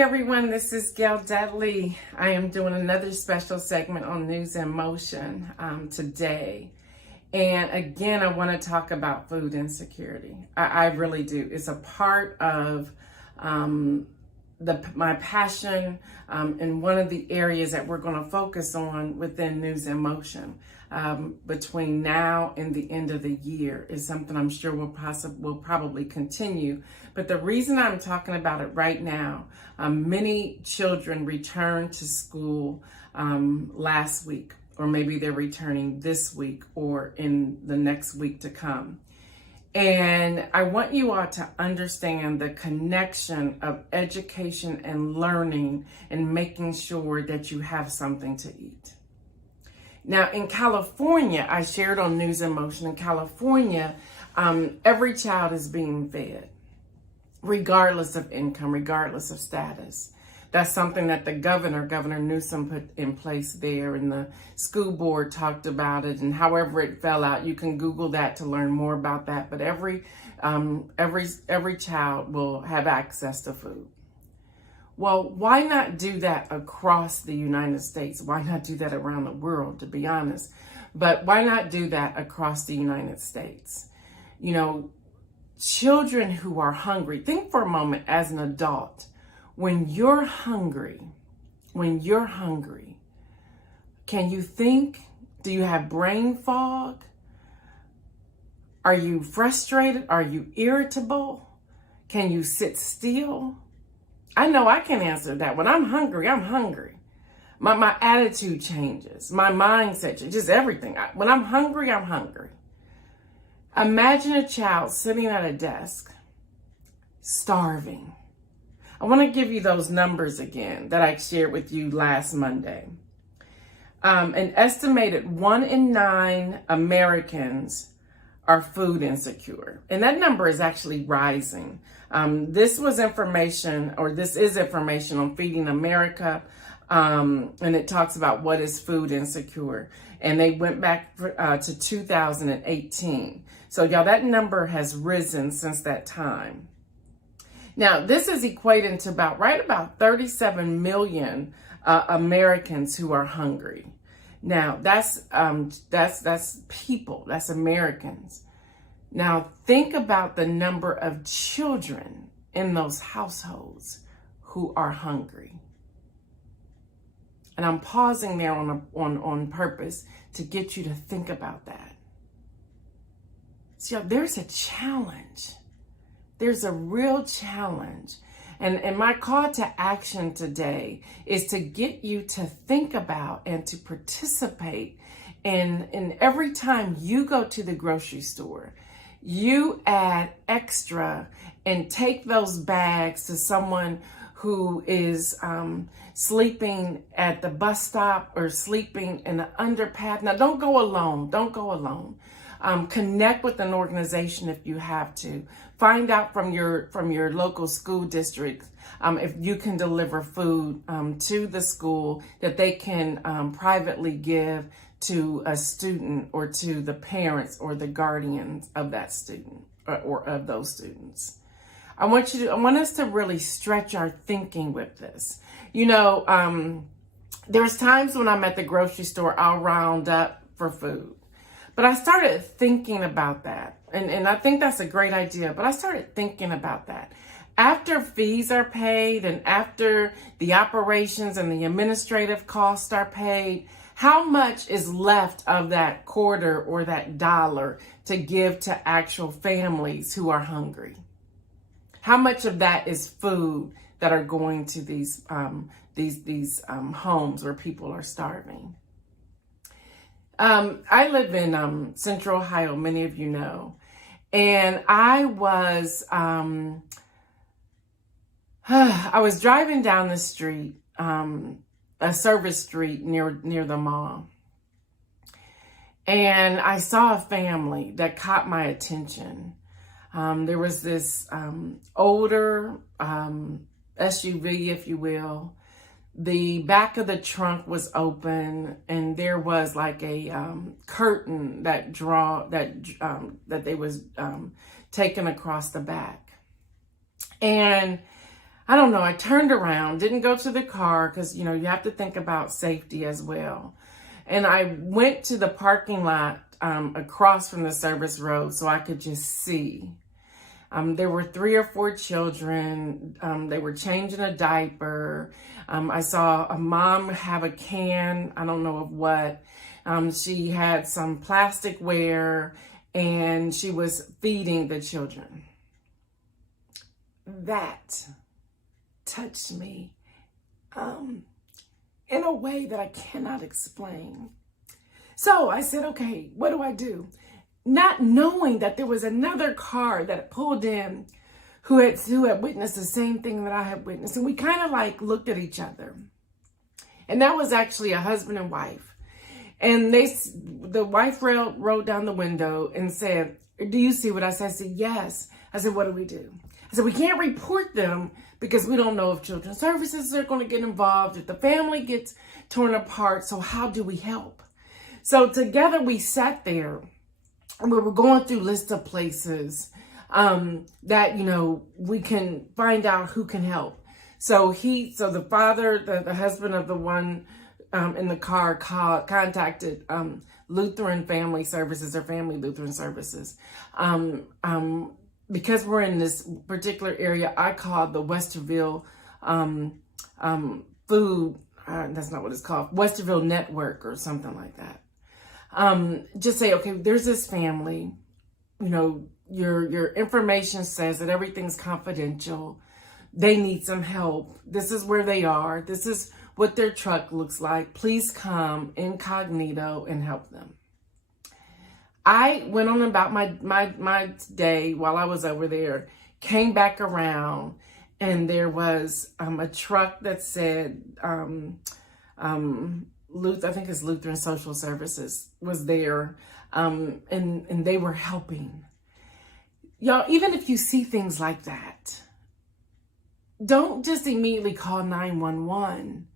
Hey everyone, this is Gail Dudley. I am doing another special segment on News in Motion today. And again, I want to talk about food insecurity. I really do. It's a part of my passion and one of the areas that we're going to focus on within News in Motion between now and the end of the year is something I'm sure will probably continue. But the reason I'm talking about it right now, many children returned to school last week, or maybe they're returning this week or in the next week to come. And I want you all to understand the connection of education and learning and making sure that you have something to eat. Now, in California, I shared on News in Motion, in California, every child is being fed, regardless of income, regardless of status. That's something that the Governor Newsom, put in place there, and the school board talked about it, and however it fell out, you can Google that to learn more about that. But every child will have access to food. Well, why not do that across the United States? Why not do that around the world, to be honest? But why not do that across the United States? You know, children who are hungry, think for a moment as an adult. When you're hungry, can you think? Do you have brain fog? Are you frustrated? Are you irritable? Can you sit still? I know I can answer that. When I'm hungry, I'm hungry. My attitude changes. My mindset changes, just everything. When I'm hungry, I'm hungry. Imagine a child sitting at a desk, starving. I want to give you those numbers again that I shared with you last Monday. An estimated 1 in 9 Americans are food insecure. And that number is actually rising. This is information on Feeding America. And it talks about what is food insecure. And they went back to 2018. So y'all, that number has risen since that time. Now, this is equating to about 37 million Americans who are hungry. Now, that's people, that's Americans. Now, think about the number of children in those households who are hungry. And I'm pausing there on purpose to get you to think about that. So there's a challenge. There's a real challenge. And my call to action today is to get you to think about and to participate in every time you go to the grocery store, you add extra and take those bags to someone who is sleeping at the bus stop or sleeping in an underpass. Now, don't go alone. Don't go alone. Connect with an organization if you have to. Find out from your local school district if you can deliver food to the school that they can privately give to a student or to the parents or the guardians of that student or of those students. I want us to really stretch our thinking with this. You know, there's times when I'm at the grocery store, I'll round up for food. But I started thinking about that. And I think that's a great idea. But I started thinking about that. After fees are paid and after the operations and the administrative costs are paid, how much is left of that quarter or that dollar to give to actual families who are hungry? How much of that is food that are going to these homes where people are starving? I live in Central Ohio, many of you know, and I was driving down the street, a service street near the mall, and I saw a family that caught my attention. There was this older SUV, if you will. The back of the trunk was open, and there was like a curtain that they was taken across the back. And I don't know, I turned around, didn't go to the car because, you have to think about safety as well. And I went to the parking lot across from the service road so I could just see. There were 3 or 4 children. They were changing a diaper. I saw a mom have a can, I don't know of what. She had some plasticware and she was feeding the children. That touched me in a way that I cannot explain. So I said, okay, what do I do? Not knowing that there was another car that had pulled in who had witnessed the same thing that I had witnessed. And we kind of like looked at each other. And that was actually a husband and wife. And the wife rolled down the window and said, do you see what I said? I said, yes. I said, what do we do? I said, we can't report them because we don't know if children's services are going to get involved, if the family gets torn apart. So how do we help? So together we sat there and we were going through lists of places that, we can find out who can help. So the father, the husband of the one in the car contacted Lutheran Family Services or Family Lutheran Services. Because we're in this particular area, I called the Westerville food, that's not what it's called, Westerville Network or something like that. Just say, okay, there's this family, your information says that everything's confidential. They need some help. This is where they are. This is what their truck looks like. Please come incognito and help them. I went on about my day while I was over there, came back around, and there was a truck that said, I think it's Lutheran Social Services was there, and they were helping. Y'all, even if you see things like that, don't just immediately call 911,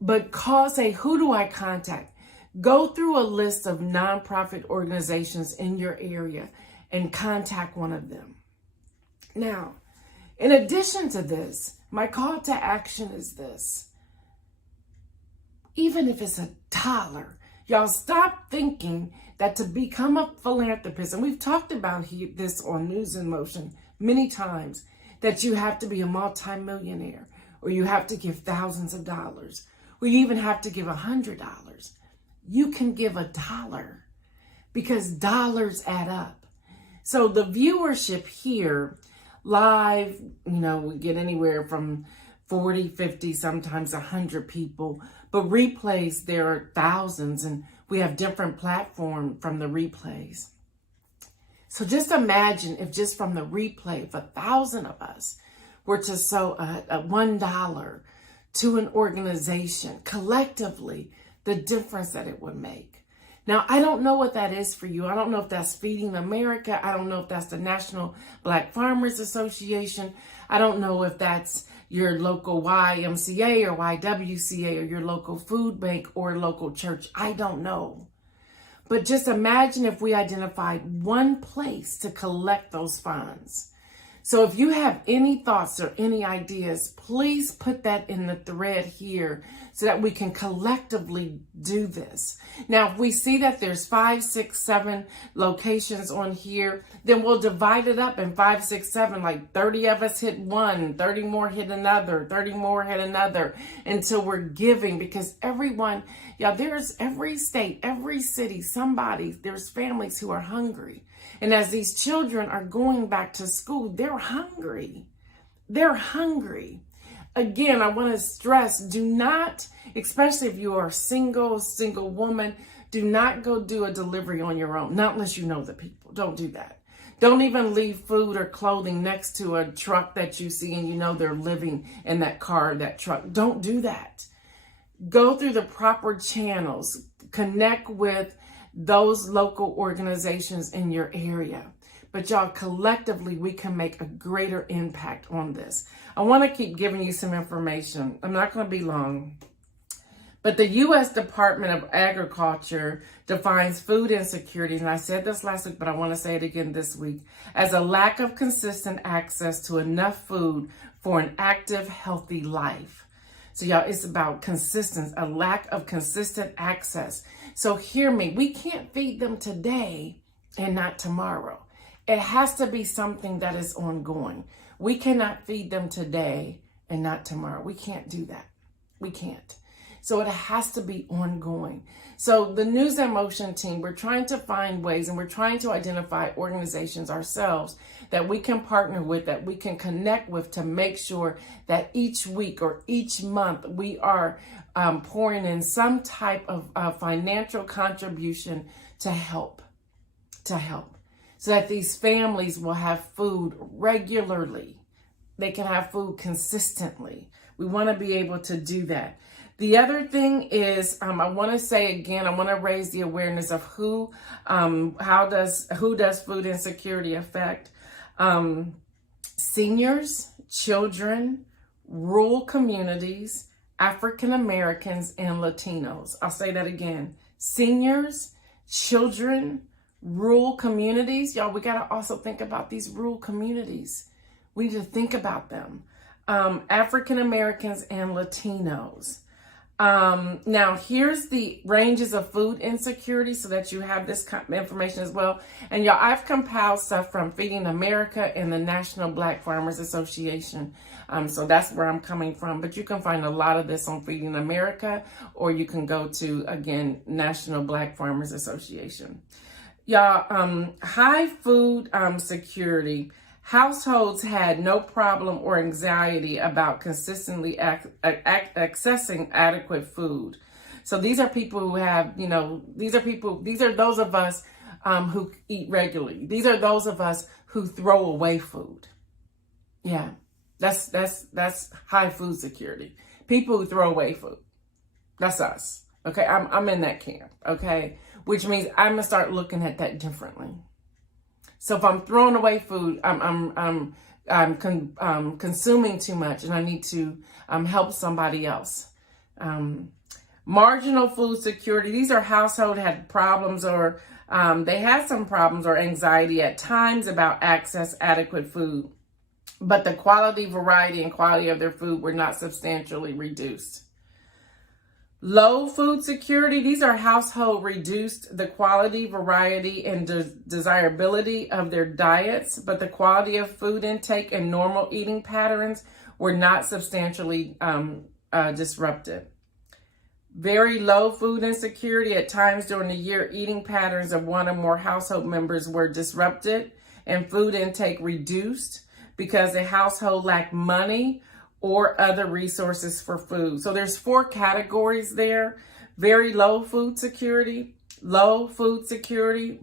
but say, who do I contact? Go through a list of nonprofit organizations in your area and contact one of them. Now, in addition to this, my call to action is this. Even if it's $1, y'all stop thinking that to become a philanthropist, and we've talked about this on News in Motion many times, that you have to be a multimillionaire, or you have to give thousands of dollars, or you even have to give $100. You can give $1 because dollars add up. So the viewership here live, we get anywhere from 40, 50, sometimes 100 people, but replays, there are thousands, and we have different platforms from the replays. So just imagine if just from the replay, if 1,000 of us were to sow a $1 to an organization collectively, the difference that it would make. Now, I don't know what that is for you. I don't know if that's Feeding America. I don't know if that's the National Black Farmers Association. I don't know if that's your local YMCA or YWCA or your local food bank or local church. I don't know. But just imagine if we identified one place to collect those funds. So if you have any thoughts or any ideas, please put that in the thread here so that we can collectively do this. Now, if we see that there's 5, 6, 7 locations on here, then we'll divide it up in 5, 6, 7, like 30 of us hit one, 30 more hit another, 30 more hit another, until we're giving, because everyone, there's every state, every city, there's families who are hungry. And as these children are going back to school, they're hungry. They're hungry. Again, I want to stress, do not, especially if you are a single woman, do not go do a delivery on your own. Not unless you know the people. Don't do that. Don't even leave food or clothing next to a truck that you see and you know they're living in that car or that truck. Don't do that. Go through the proper channels. Connect with those local organizations in your area. But y'all, collectively, we can make a greater impact on this. I want to keep giving you some information. I'm not going to be long. But the U.S. Department of Agriculture defines food insecurity, and I said this last week, but I want to say it again this week, as a lack of consistent access to enough food for an active, healthy life. So y'all, it's about consistency, a lack of consistent access. So hear me, we can't feed them today and not tomorrow. It has to be something that is ongoing. We cannot feed them today and not tomorrow. We can't do that. We can't. So it has to be ongoing. So the News and Motion team, we're trying to find ways and we're trying to identify organizations ourselves that we can partner with, that we can connect with to make sure that each week or each month we are pouring in some type of financial contribution to help, so that these families will have food regularly. They can have food consistently. We want to be able to do that. The other thing is, I want to say again, I want to raise the awareness of who does food insecurity affect? Seniors, children, rural communities, African Americans, and Latinos. I'll say that again. Seniors, children, rural communities. Y'all, we got to also think about these rural communities. We need to think about them. African Americans and Latinos. Now, here's the ranges of food insecurity so that you have this information as well. And y'all, I've compiled stuff from Feeding America and the National Black Farmers Association. So that's where I'm coming from. But you can find a lot of this on Feeding America, or you can go to, again, National Black Farmers Association. Y'all, high food security. Households had no problem or anxiety about consistently accessing adequate food. So these are people who have, these are those of us who eat regularly. These are those of us who throw away food. Yeah, that's high food security. People who throw away food. That's us. Okay, I'm in that camp. Okay, which means I'm gonna start looking at that differently. So if I'm throwing away food, I'm consuming too much, and I need to help somebody else. Marginal food security. These are households had problems, or they had some problems or anxiety at times about access adequate food, but the quality, variety, and quality of their food were not substantially reduced. Low food security. These are households reduced the quality, variety, and desirability of their diets, but the quality of food intake and normal eating patterns were not substantially disrupted. Very low food insecurity. At times during the year, eating patterns of one or more household members were disrupted and food intake reduced because the household lacked money or other resources for food. So there's 4 categories there. Very low food security, marginal food security,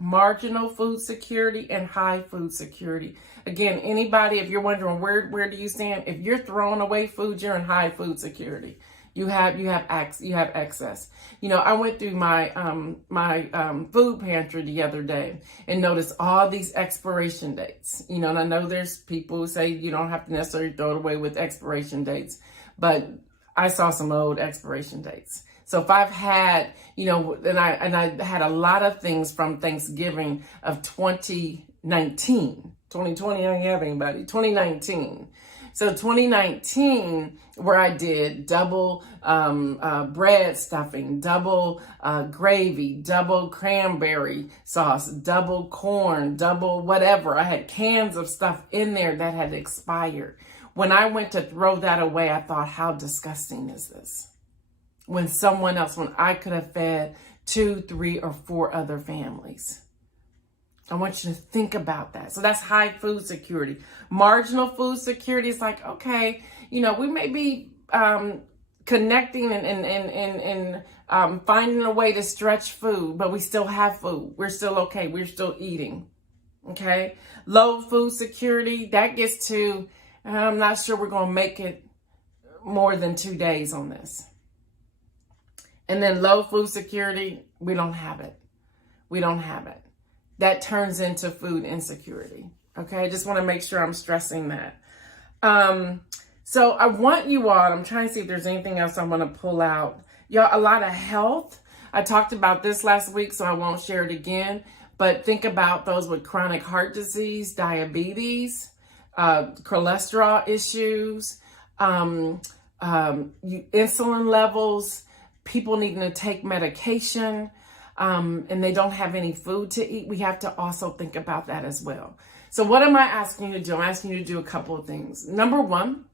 and high food security. Again, anybody, if you're wondering where do you stand, if you're throwing away food, you're in high food security. You have excess. I went through my food pantry the other day and noticed all these expiration dates. And I know there's people who say you don't have to necessarily throw it away with expiration dates, but I saw some old expiration dates. So if I've had, and I had a lot of things from Thanksgiving of 2019, 2020, I don't have anybody, 2019. So 2019, where I did double bread stuffing, double gravy, double cranberry sauce, double corn, double whatever. I had cans of stuff in there that had expired. When I went to throw that away, I thought, how disgusting is this? When I could have fed 2, 3, or 4 other families. I want you to think about that. So that's high food security. Marginal food security is like, okay, we may be connecting and finding a way to stretch food, but we still have food. We're still okay. We're still eating. Okay. Low food security, that gets to, I'm not sure we're going to make it more than 2 days on this. And then low food security, we don't have it. That turns into food insecurity. Okay, I just want to make sure I'm stressing that. So I want you all, I'm trying to see if there's anything else I want to pull out. Y'all, a lot of health. I talked about this last week, so I won't share it again. But think about those with chronic heart disease, diabetes, cholesterol issues, insulin levels, people needing to take medication, and they don't have any food to eat. We have to also think about that as well. So what am I asking you to do? I'm asking you to do a couple of things. Number one,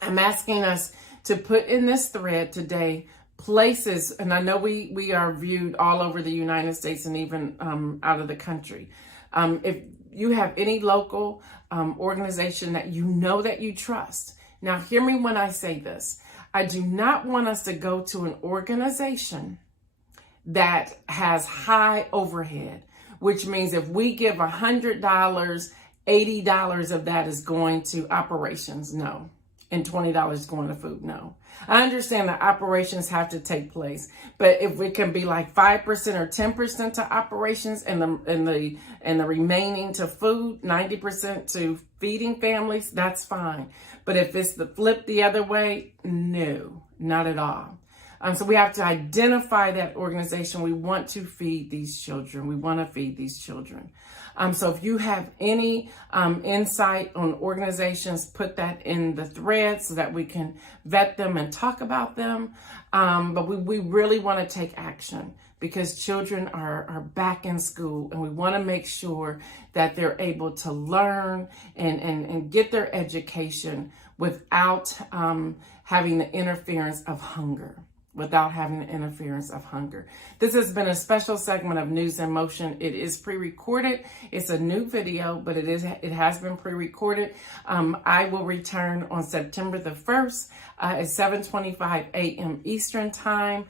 I'm asking us to put in this thread today places, and I know we are viewed all over the United States and even out of the country. If you have any local organization that you know that you trust. Now, hear me when I say this. I do not want us to go to an organization that has high overhead, which means if we give $100, $80 of that is going to operations, no. And $20 going to food, no. I understand that operations have to take place, but if it can be like 5% or 10% to operations and the remaining to food, 90% to feeding families, that's fine. But if it's the flip the other way, no, not at all. So we have to identify that organization. We want to feed these children. We want to feed these children. So if you have any insight on organizations, put that in the thread so that we can vet them and talk about them. But we really want to take action because children are back in school, and we want to make sure that they're able to learn and get their education without having the interference of hunger. This has been a special segment of News in Motion. It is pre-recorded. It's a new video, but it has been pre-recorded. I will return on September the 1st at 7:25 a.m. Eastern Time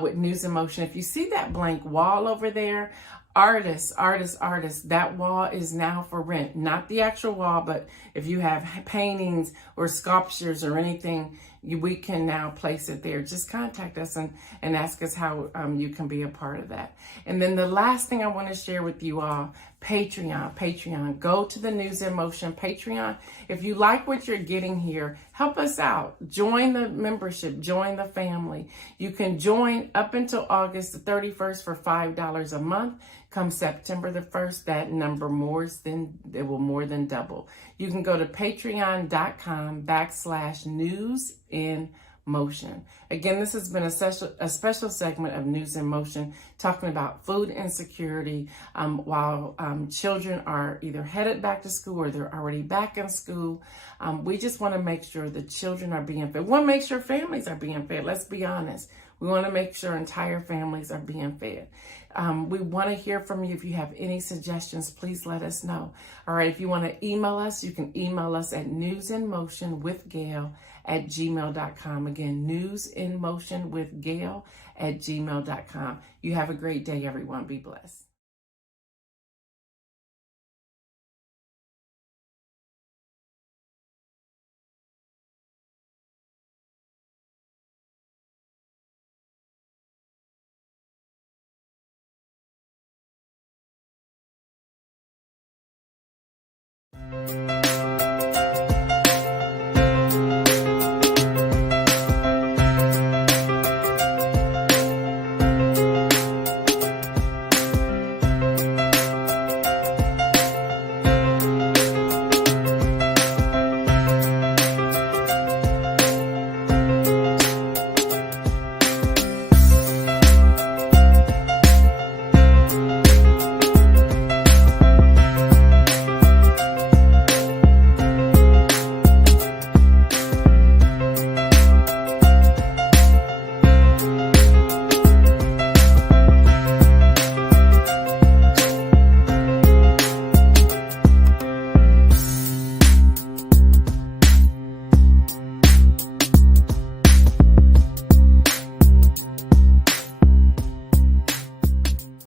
with News in Motion. If you see that blank wall over there, artists, that wall is now for rent. Not the actual wall, but if you have paintings or sculptures or anything, we can now place it there. Just contact us and ask us how you can be a part of that. And then the last thing I want to share with you all, Patreon. Go to the News in Motion Patreon. If you like what you're getting here, help us out. Join the membership. Join the family. You can join up until August the 31st for $5 a month. Come September the 1st, that number it will more than double. You can go to patreon.com/News in Motion. Again, this has been a special segment of News in Motion talking about food insecurity while children are either headed back to school or they're already back in school. We just want to make sure the children are being fed. We want to make sure families are being fed. Let's be honest. We want to make sure entire families are being fed. We want to hear from you. If you have any suggestions, please let us know. All right, if you want to email us, you can email us at newsinmotionwithgail@gmail.com. Again, newsinmotionwithgail@gmail.com. You have a great day, everyone. Be blessed.